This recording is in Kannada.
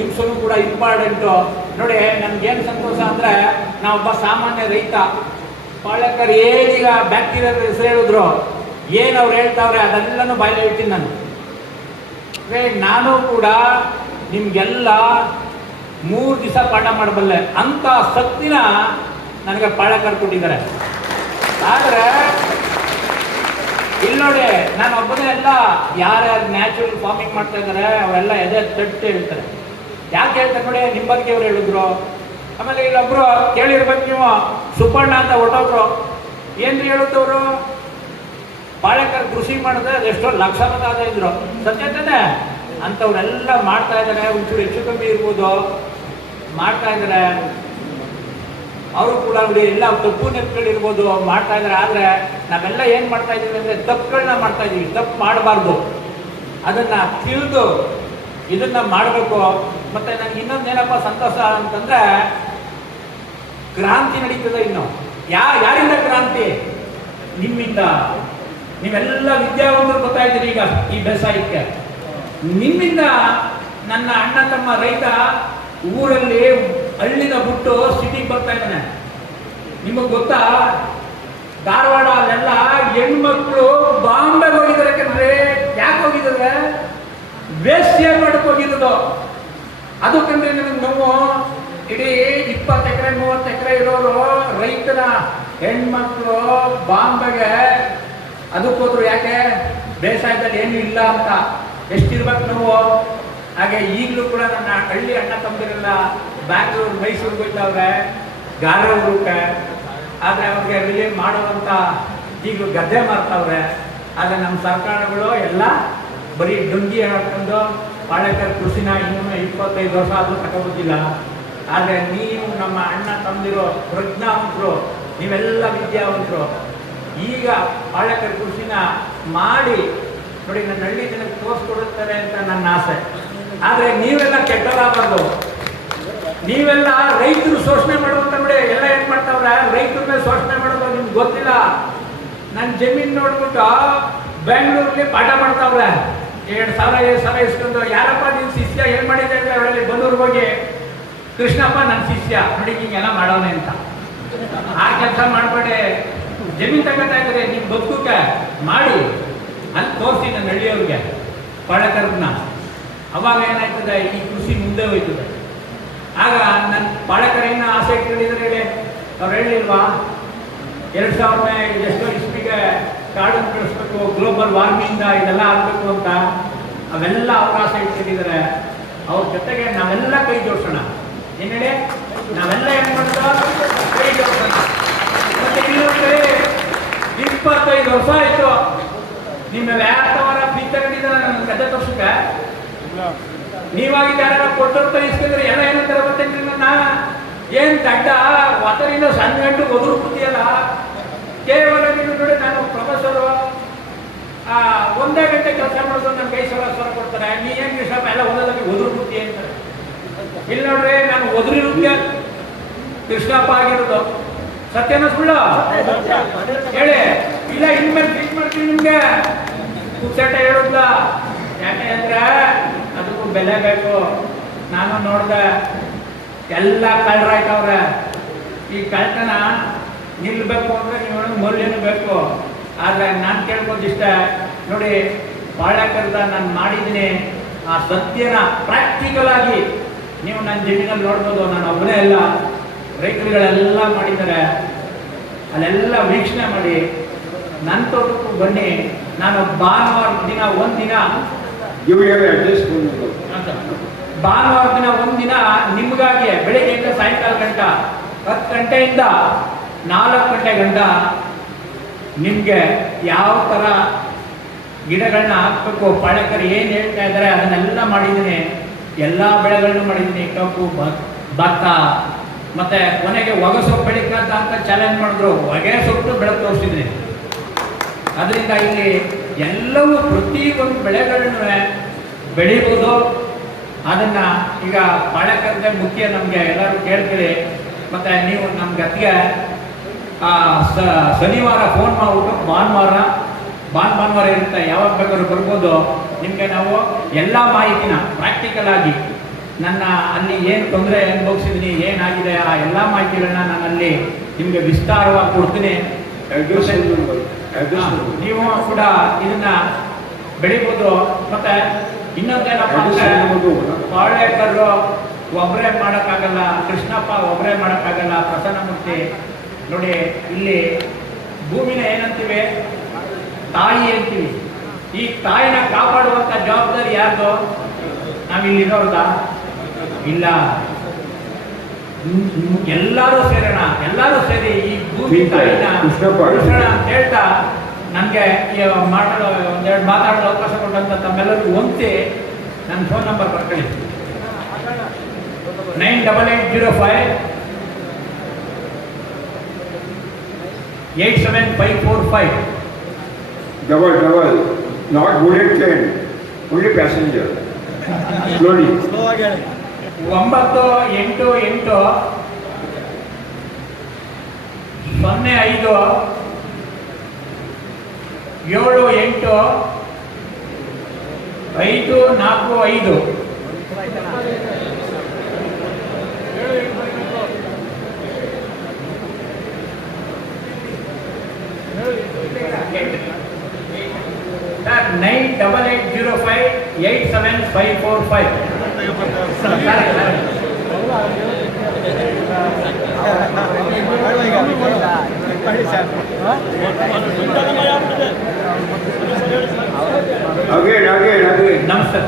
ನಿಮಿಷನೂ ಕೂಡ ಇಂಪಾರ್ಟೆಂಟು. ನೋಡಿ ನನಗೇನು ಸಂತೋಷ ಅಂದರೆ ನಾವೊಬ್ಬ ಸಾಮಾನ್ಯ ರೈತ. ಪಾಳ್ಯಕರ್ ಏನೀಗ ಬ್ಯಾಕ್ಟೀರಿಯಾ ಹೆಸರು ಹೇಳಿದ್ರು? ಏನು ಅವ್ರು ಹೇಳ್ತಾವ್ರೆ? ಅದೆಲ್ಲನೂ ಬಾಯಲ್ಲಿ ಹೇಳ್ತೀನಿ ನಾನು. ನಾನು ಕೂಡ ನಿಮಗೆಲ್ಲ ಮೂರು ದಿವಸ ಪಾಠ ಮಾಡಬಲ್ಲೆ. ಅಂಥ ಸತ್ತಿನ ನನಗೆ ಪಾಳ್ಯಕರ್ ಕೊಟ್ಟಿದ್ದಾರೆ. ಆದರೆ ಇಲ್ಲಿ ನೋಡಿ, ನಾನು ಒಬ್ಬನೇ ಎಲ್ಲ ಯಾರ್ಯಾರು ನ್ಯಾಚುರಲ್ ಫಾರ್ಮಿಂಗ್ ಮಾಡ್ತಾ ಇದ್ದಾರೆ ಅವರೆಲ್ಲ ಎದೆ ತಟ್ಟು ಹೇಳ್ತಾರೆ. ಯಾಕೆ ಹೇಳ್ತಾರೆ ನೋಡಿ ನಿಮ್ಮ ಬಗ್ಗೆ ಅವ್ರು ಹೇಳಿದ್ರು. ಆಮೇಲೆ ಇಲ್ಲೊಬ್ರು ಕೇಳಿರ್ಬೇಕು ನೀವು, ಸುಪರ್ಣ ಅಂತ ಹೊಟ್ಟೋದ್ರು ಏನ್ರಿ ಹೇಳುತ್ತವ್ರು ಬಾಳೆಕಾಯಿ ಕೃಷಿ ಮಾಡಿದ್ರೆ ಅದೆಷ್ಟೋ ಲಕ್ಷಾಂತರ ಆದ ಇದ್ರು ಸತ್ಯ ತಾನೆ? ಮಾಡ್ತಾ ಇದ್ದಾರೆ ಒಂಚೂರು ಹೆಚ್ಚು ಕಮ್ಮಿ ಇರ್ಬೋದು. ಮಾಡ್ತಾ ಇದ್ದಾರೆ ಅವರು ಕೂಡ ನೋಡಿ ಎಲ್ಲ ತಪ್ಪು ನೆಪ್ಗಳಿರ್ಬೋದು, ಮಾಡ್ತಾ ಇದ್ದಾರೆ ಆದರೆ ನಾವೆಲ್ಲ ಏನು ಮಾಡ್ತಾ ಇದ್ದೀವಿ ಅಂದರೆ ತಪ್ಪುಗಳನ್ನ ಮಾಡ್ತಾ ಇದೀವಿ ತಪ್ಪು ಮಾಡಬಾರ್ದು. ಅದನ್ನ ತಿಳಿದು ಇದನ್ನ ಮಾಡಬೇಕು. ಮತ್ತೆ ನನಗೆ ಇನ್ನೊಂದೇನಪ್ಪ ಸಂತೋಷ ಅಂತಂದ್ರೆ, ಕ್ರಾಂತಿ ನಡೀತದೆ ಇನ್ನು. ಯಾ ಯಾರಿಂದ ಕ್ರಾಂತಿ? ನಿಮ್ಮಿಂದ. ನೀವೆಲ್ಲ ವಿದ್ಯಾವಂತರು ಗೊತ್ತಾ ಇದ್ದೀರಿ ಈಗ ಈ ಬೇಸಾಯಕ್ಕೆ. ನಿಮ್ಮಿಂದ ನನ್ನ ಅಣ್ಣ ತಮ್ಮ ರೈತ ಊರಲ್ಲಿ ಹಳ್ಳಿನ ಬಿಟ್ಟು ಸಿಟಿಗೆ ಬರ್ತಾ ಇದ್ದಾನೆ. ನಿಮಗೆ ಗೊತ್ತಾ? ಧಾರವಾಡ ಅಲ್ಲೆಲ್ಲ ಹೆಣ್ಮಕ್ಳು ಬಾಂಬೆಗೆ ಹೋಗಿದ್ದಾರೆ ಯಾಕೆ ಹೋಗಿದ್ದಾರೆ? ಏನ್ ಮಾಡಕ್ ಹೋಗಿರೋದು ಇರೋರು ರೈತನ ಹೆಣ್ಮಕ್ಳು ಬಾಂಬೆಗೆ ಅದಕ್ಕೋದ್ರು ಯಾಕೆ? ಬೇಸಾಯದಲ್ಲಿ ಏನು ಇಲ್ಲ ಅಂತ. ಎಷ್ಟಿರ್ಬೇಕು ನಾವು? ಹಾಗೆ ಈಗಲೂ ಕೂಡ ನನ್ನ ಹಳ್ಳಿ ಅಣ್ಣ ತಮ್ಮದಿರೆಲ್ಲ ಬ್ಯಾಂಗ್ಳೂರು, ಮೈಸೂರಿಗೆ ಗಾರೆ ಊರಕ್ಕೆ ಆದರೆ ಅವ್ರಿಗೆ ರಿಲೀವ್ ಮಾಡೋವಂತ ಈಗಲೂ ಗದ್ದೆ ಮಾಡ್ತಾವ್ರೆ ಆದರೆ ನಮ್ಮ ಸರ್ಕಾರಗಳು ಎಲ್ಲ ಬರೀ ಡುಂಗಿ ಹಾಕೊಂಡು ಬಾಳೆಕರ್ ಕೃಷಿನ ಇನ್ನೂ ಇಪ್ಪತ್ತೈದು ವರ್ಷ ಆದರೂ ತಗೊಬೋದಿಲ್ಲ ಆದರೆ ನೀವು ನಮ್ಮ ಅಣ್ಣ ತಂದಿರೋ ಪ್ರಜ್ಞಾವಂತರು ನೀವೆಲ್ಲ ವಿದ್ಯಾವಂತರು, ಈಗ ಬಾಳೆಕರ್ ಕೃಷಿನ ಮಾಡಿ ನೋಡಿ, ನನ್ನ ಹಳ್ಳಿ ಜನಕ್ಕೆ ತೋರಿಸ್ಕೊಡುತ್ತಾರೆ ಅಂತ ನನ್ನ ಆಸೆ. ಆದರೆ ನೀವೆಲ್ಲ ಕೆಟ್ಟದಾಗಬಾರ್ದು. ನೀವೆಲ್ಲ ರೈತರು ಶೋಷಣೆ ಮಾಡುವಂತ ಬಿಡಿ ಎಲ್ಲ ಏನು ಮಾಡ್ತಾವ್ರೆ? ರೈತರ ಮೇಲೆ ಶೋಷಣೆ ಮಾಡೋದು ನಿಮ್ಗೆ ಗೊತ್ತಿಲ್ಲ. ನನ್ನ ಜಮೀನು ನೋಡ್ಬಿಟ್ಟು ಬೆಂಗಳೂರಲ್ಲಿ ಪಾಠ ಮಾಡ್ತಾವ್ರೆ. ಎರಡು ಸಾವಿರ ಏಳು ಸಾವಿರ ಇಸ್ಕೊಂಡು, ಯಾರಪ್ಪ ನೀನು ಶಿಷ್ಯ ಏನು ಮಾಡಿದೆ ಅಂತ ಅವರಲ್ಲಿ ಬಂದೂರ್ಗೆ ಹೋಗಿ ಕೃಷ್ಣಪ್ಪ ನನ್ನ ಶಿಷ್ಯ ನೋಡಿ ಹಿಂಗೆಲ್ಲ ಮಾಡೋನೆ ಅಂತ. ಆ ಕೆಲಸ ಮಾಡಬೇಡಿ. ಜಮೀನ್ ತಗೋತಾ ಇದ್ರೆ ನಿಮ್ ಬದುಕಕ್ಕೆ, ಮಾಡಿ. ಅಲ್ಲಿ ತೋರಿಸಿ ನನ್ನ ಹಳ್ಳಿಯವ್ರಿಗೆ ಬಾಳಕರ್ನ ಅವಾಗ ಏನಾಯ್ತದೆ, ಈ ಕೃಷಿ ಮುಂದೆ ಹೋಯ್ತದೆ. ಆಗ ನನ್ನ ಪಾಳಕರ ಏನ ಆಸೆ ಇಟ್ಕೊಂಡಿದ್ರೆ ಹೇಳಿ, ಅವ್ರು ಹೇಳಿಲ್ವಾ? ಎರಡು ಸಾವಿರದ ಎಷ್ಟೋ ಇಸ್ವಿಗೆ ಕಾಡನ್ನು ಬೆಳೆಸ್ಬೇಕು ಗ್ಲೋಬಲ್ ವಾರ್ಮಿಂಗ್ ಇದೆಲ್ಲ ಆಗಬೇಕು ಅಂತ. ಅವೆಲ್ಲ ಅವಕಾಶ ಇಟ್ಕೊಂಡಿದ್ದಾರೆ. ಅವ್ರ ಜೊತೆಗೆ ನಾವೆಲ್ಲ ಕೈ ಜೋಡಿಸೋಣ. ಹೇಳಿ ನಾವೆಲ್ಲ ಏನ್ ಜೋಡಿಸೋಣ ಮತ್ತೆ ಇನ್ನೊಂದು ಇಪ್ಪತ್ತೈದು ವರ್ಷ ಆಯ್ತು. ನಿಮ್ಮ ವ್ಯಾಪಾರ ಬಿತ್ತಕೊಂಡಿದ್ದಾರೆ ನನ್ನ ಗದ್ದೆ ತೋರ್ಸಕ್ಕೆ. ನೀವಾಗಿ ಯಾರ ಕೊಟ್ಟರು ಇಸ್ಕೊಂಡ್ರೆ ಎಲ್ಲ ಏನಂತಾರೆ ಬರ್ತೇನೆ ನನ್ನ? ಏನ್ ದಡ್ಡ? ಒತ್ತರಿಂದ ಸಣ್ಣ ಗಂಟು ಒದರು ಕೂತಿಯಲ್ಲ ಕೇವಲ ನೀನು ನೋಡಿ ನಾನು ಪ್ರೊಫೆಸರು. ಒಂದೇ ಗಂಟೆ ಕೆಲಸ ಮಾಡೋದು ನನ್ನ ಕೈ ಸಲ ಸಾವಿರ ಕೊಡ್ತಾರೆ. ನೀ ಏನ್ ಕೃಷ್ಣಪ್ಪ ಎಲ್ಲ ಒಂದೇ ಒದರು ಕೂತಿ ಅಂತಾರೆ. ಇಲ್ಲಿ ನೋಡ್ರಿ, ನಾನು ಒದರಿ ರೂಪಿಯ ಕೃಷ್ಣಪ್ಪ ಆಗಿರೋದು. ಸತ್ಯನ ಸುಳ್ಳು ಹೇಳಿ. ಇಲ್ಲ, ಇನ್ಮೇಲೆ ಫಿಟ್ ಮಾಡ್ತೀನಿ ನಿಮ್ಗೆ. ಪುಕ್ಸಟ ಹೇಳುದ್ಲ. ಯಾಕೆ ಅಂದ್ರೆ ಅದಕ್ಕೂ ಬೆಲೆ ಬೇಕು. ನಾನು ನೋಡ್ದೆ, ಎಲ್ಲ ಕಳ್ರಾಯ್ತವ್ರೆ ಈ ಕಳ್ತನ ನಿಲ್ಬೇಕು ಅಂದ್ರೆ ನೀವು ಮೌಲ್ಯನೂ ಬೇಕು. ಆದ್ರೆ ನಾನು ಕೇಳ್ಬೋದಿಷ್ಟ ನೋಡಿ ಬಾಳೆಕರ್ದ ನಾನು ಮಾಡಿದ್ದೀನಿ ಆ ಸತ್ಯನ ಪ್ರಾಕ್ಟಿಕಲ್ ಆಗಿ ನೀವು ನನ್ನ ಜಮೀನಲ್ಲಿ ನೋಡ್ಬೋದು ನಾನು ಒಬ್ಬನೇ ಅಲ್ಲ ರೈತರುಗಳೆಲ್ಲ ಮಾಡಿದ್ದಾರೆ. ಅಲ್ಲೆಲ್ಲ ವೀಕ್ಷಣೆ ಮಾಡಿ ನನ್ನ ತೋಟಕ್ಕೂ ಬನ್ನಿ. ನಾನು ಭಾನುವಾರ ದಿನ ಒಂದಿನ ಭಾನುವಾರ ದಿನ ಒಂದಿನ ನಿಮ್ಗಾಗಿ ಬೆಳಿಗ್ಗೆಯಿಂದ ಸಾಯಂಕಾಲ ಗಂಟ ಹತ್ತು ಗಂಟೆಯಿಂದ ನಾಲ್ಕು ಗಂಟೆ ಗಂಟ ನಿಮಗೆ ಯಾವ ಥರ ಗಿಡಗಳನ್ನ ಹಾಕ್ಬೇಕು ಪಾಳಕರು ಏನು ಹೇಳ್ತಾ ಇದ್ದಾರೆ ಅದನ್ನೆಲ್ಲ ಮಾಡಿದ್ದೀನಿ. ಎಲ್ಲ ಬೆಳೆಗಳನ್ನು ಮಾಡಿದ್ದೀನಿ ಕಬ್ಬು ಭತ್ತ ಮತ್ತೆ ಕೊನೆಗೆ ಒಗಸೊಪ್ಪು ಬೆಳಿಕಂತ ಅಂತ ಚಾಲೆಂಜ್ ಮಾಡಿದ್ರು ಹೊಗೆ ಸೊಪ್ಪು ಬೆಳೆ ತೋರಿಸಿದ್ರಿ. ಅದರಿಂದ ಇಲ್ಲಿ ಎಲ್ಲವೂ ಪ್ರತಿ ಒಂದು ಬೆಳೆಗಳನ್ನು ಬೆಳಿಬೋದು ಅದನ್ನ ಈಗ ಬಾಳೆಕಂದ್ರೆ ಮುಖ್ಯ ನಮಗೆ ಎಲ್ಲರೂ ಕೇಳ್ತೀರಿ. ಮತ್ತೆ ನೀವು ನಮ್ಮ ಗತಿಗೆ ಆ, ಶನಿವಾರ ಫೋನ್ ಮಾಡ್ಬಿಟ್ಟು ಭಾನುವಾರ. ಭಾನ್ ಭಾನುವಾರ ಇರುತ್ತೆ ಯಾವಾಗ ಬೇಕಾದ್ರೂ ಬರ್ಬೋದು. ನಿಮಗೆ ನಾವು ಎಲ್ಲ ಮಾಹಿತಿನ ಪ್ರಾಕ್ಟಿಕಲ್ ಆಗಿ ನನ್ನ ಅಲ್ಲಿ ಏನು ತೊಂದರೆ ಅನುಭವಿಸಿದ್ದೀನಿ ಏನಾಗಿದೆ ಆ ಎಲ್ಲ ಮಾಹಿತಿಗಳನ್ನ ನಾನು ಅಲ್ಲಿ ನಿಮಗೆ ವಿಸ್ತಾರವಾಗಿ ಕೊಡ್ತೀನಿ. ನೀವು ಕೂಡ ಇದನ್ನ ಬೆಳಿಬೋದು. ಮತ್ತೆ ಇನ್ನೊಂದೇನಪ್ಪ. ಪಾಳ್ಯಕರು ಒಬ್ಬರೇ ಮಾಡೋಕ್ಕಾಗಲ್ಲ ಕೃಷ್ಣಪ್ಪ ಒಬ್ಬರೇ ಮಾಡೋಕ್ಕಾಗಲ್ಲ ಪ್ರಸನ್ನಮೂರ್ತಿ ನೋಡಿ ಇಲ್ಲಿ ಭೂಮಿನ ಏನಂತೀವಿ? ತಾಯಿ ಅಂತೀವಿ. ಈ ತಾಯಿನ ಕಾಪಾಡುವಂತ ಜವಾಬ್ದಾರಿ ಯಾರ್ದು? ನಾವಿಲ್ಲಿರೋರ್ದ? ಇಲ್ಲ. ಎಲ್ಲರೂ ಸೇರೋಣ ಎಲ್ಲರೂ ಸೇರಿ ಈ ಭೂಮಿ ತಾಯಿನ ಉಳಿಸೋಣ ಅಂತ ಹೇಳ್ತಾ ನನಗೆ ಮಾತಾಡೋ ಒಂದೆರಡು ಮಾತಾಡಲು ಅವಕಾಶ ಕೊಟ್ಟಂತ ತಮ್ಮೆಲ್ಲರಿಗೂ ಒಂದೇ ನನ್ನ ಫೋನ್ ನಂಬರ್ ಬರ್ಕೊಳ್ಳಿ. Nine double eight zero five eight seven five four five. Double, double. Not bullet train. Only passenger. Slowly. ಒಂಬತ್ತು ಎಂಟು ಎಂಟು ಸೊನ್ನೆ ಐದು ಏಳು ಎಂಟು ಐದು ನಾಲ್ಕು ಐದು sir nine double eight zero five eight seven five four five Again, again, again. ನಮಸ್ತೆ